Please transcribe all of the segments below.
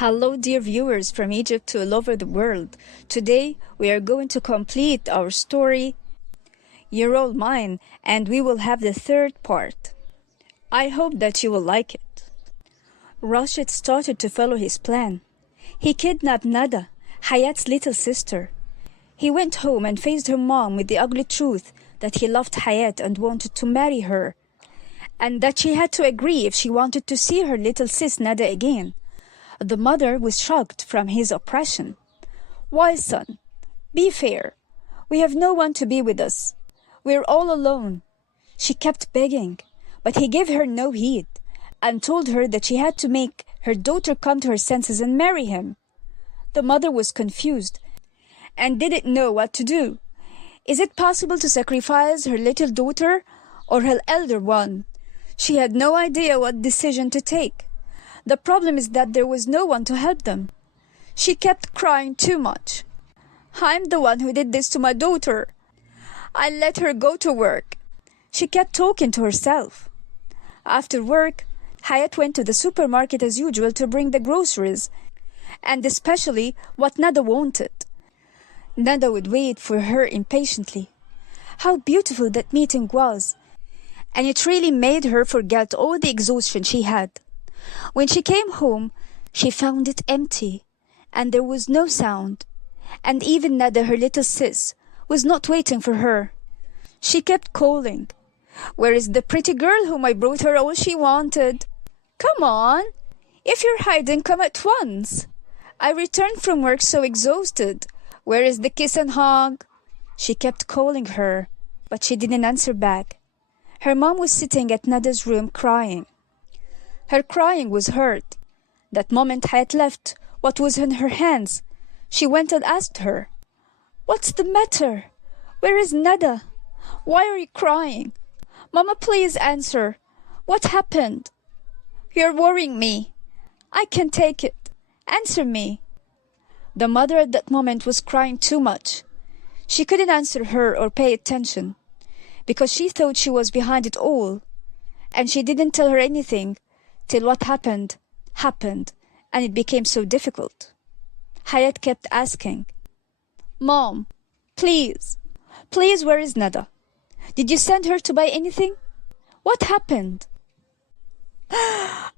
Hello, dear viewers from Egypt to all over the world. Today, we are going to complete our story, You're All Mine, and we will have the third part. I hope that you will like it. Rashid started to follow his plan. He kidnapped Nada, Hayat's little sister. He went home and faced her mom with the ugly truth that he loved Hayat and wanted to marry her, and that she had to agree if she wanted to see her little sis Nada again. The mother was shocked from his oppression. Why, son? Be fair. We have no one to be with us. We're all alone. She kept begging, but he gave her no heed and told her that she had to make her daughter come to her senses and marry him. The mother was confused and didn't know what to do. Is it possible to sacrifice her little daughter or her elder one? She had no idea what decision to take. The problem is that there was no one to help them. She kept crying too much. I'm the one who did this to my daughter. I let her go to work. She kept talking to herself. After work, Hayat went to the supermarket as usual to bring the groceries, and especially what Nada wanted. Nada would wait for her impatiently. How beautiful that meeting was, and it really made her forget all the exhaustion she had. When she came home, she found it empty, and there was no sound, and even Nada, her little sis, was not waiting for her. She kept calling, "Where is the pretty girl whom I brought her all she wanted? Come on! If you're hiding, come at once! I returned from work so exhausted. Where is the kiss and hug?" She kept calling her, but she didn't answer back. Her mom was sitting at Nada's room crying. Her crying was heard. That moment Hayat left what was in her hands. She went and asked her, "What's the matter? Where is Nada? Why are you crying? Mama, please answer. What happened? You're worrying me. I can't take it. Answer me." The mother at that moment was crying too much. She couldn't answer her or pay attention, because she thought she was behind it all, and she didn't tell her anything till what happened, and it became so difficult. Hayat kept asking, "Mom, please, where is Nada? Did you send her to buy anything? What happened?"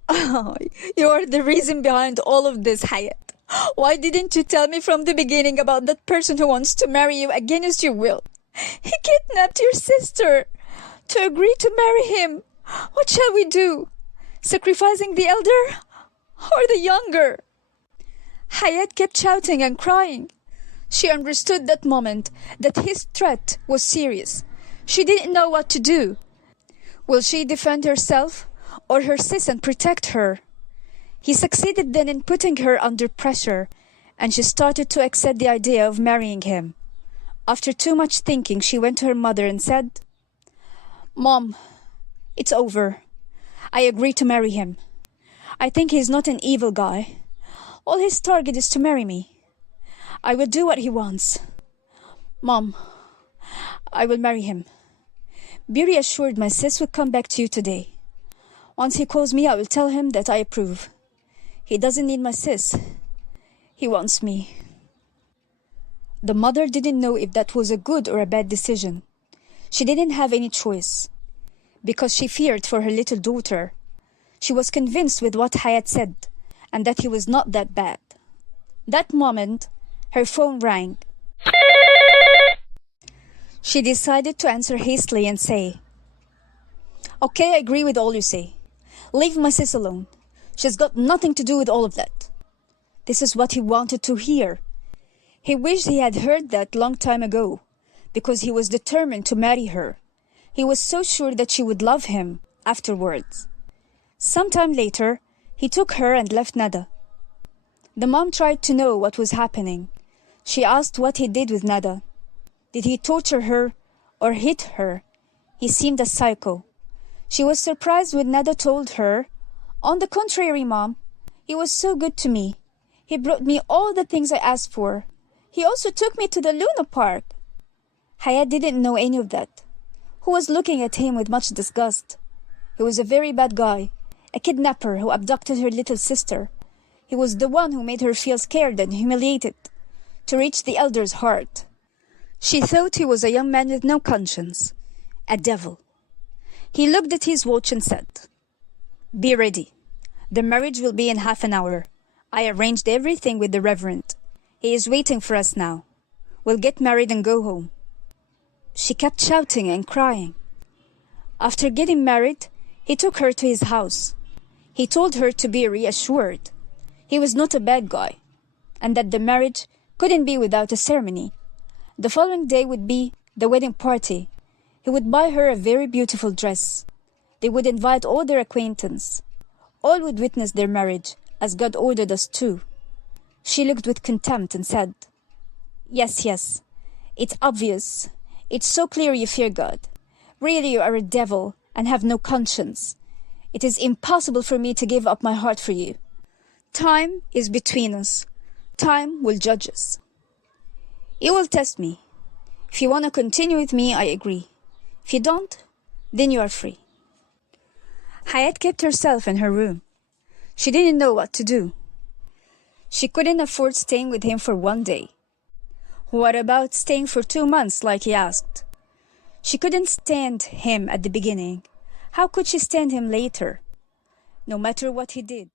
"Oh, you are the reason behind all of this, Hayat. Why didn't you tell me from the beginning about that person who wants to marry you against your will? He kidnapped your sister to agree to marry him. What shall we do? Sacrificing the elder or the younger?" Hayat kept shouting and crying. She understood that moment that his threat was serious. She didn't know what to do. Will she defend herself or her sis and protect her? He succeeded then in putting her under pressure, and she started to accept the idea of marrying him. After too much thinking, she went to her mother and said, "Mom, it's over. I agree to marry him. I think he's not an evil guy. All his target is to marry me. I will do what he wants. Mom, I will marry him. Be reassured my sis will come back to you today. Once he calls me, I will tell him that I approve. He doesn't need my sis. He wants me." The mother didn't know if that was a good or a bad decision. She didn't have any choice, because she feared for her little daughter. She was convinced with what Hayat said, and that he was not that bad. That moment, her phone rang. She decided to answer hastily and say, "Okay, I agree with all you say. Leave my sis alone. She's got nothing to do with all of that." This is what he wanted to hear. He wished he had heard that long time ago, because he was determined to marry her. He was so sure that she would love him afterwards. Some time later, he took her and left Nada. The mom tried to know what was happening. She asked what he did with Nada. Did he torture her or hit her? He seemed a psycho. She was surprised when Nada told her, "On the contrary, Mom, he was so good to me. He brought me all the things I asked for. He also took me to the Luna Park." Hayat didn't know any of that. Who was looking at him with much disgust. He was a very bad guy, a kidnapper who abducted her little sister. He was the one who made her feel scared and humiliated, to reach the elder's heart. She thought he was a young man with no conscience, a devil. He looked at his watch and said, "Be ready. The marriage will be in half an hour. I arranged everything with the Reverend. He is waiting for us now. We'll get married and go home." She kept shouting and crying. After getting married, he took her to his house. He told her to be reassured. He was not a bad guy, and that the marriage couldn't be without a ceremony. The following day would be the wedding party. He would buy her a very beautiful dress. They would invite all their acquaintance. All would witness their marriage, as God ordered us to. She looked with contempt and said, Yes, it's obvious. It's so clear you fear God. Really you are a devil and have no conscience. It is impossible for me to give up my heart for you. Time is between us. Time will judge us. You will test me. If you want to continue with me, I agree. If you don't, then you are free. Hayat kept herself in her room. She didn't know what to do. She couldn't afford staying with him for one day. What about staying for 2 months, like he asked? She couldn't stand him at the beginning. How could she stand him later? No matter what he did.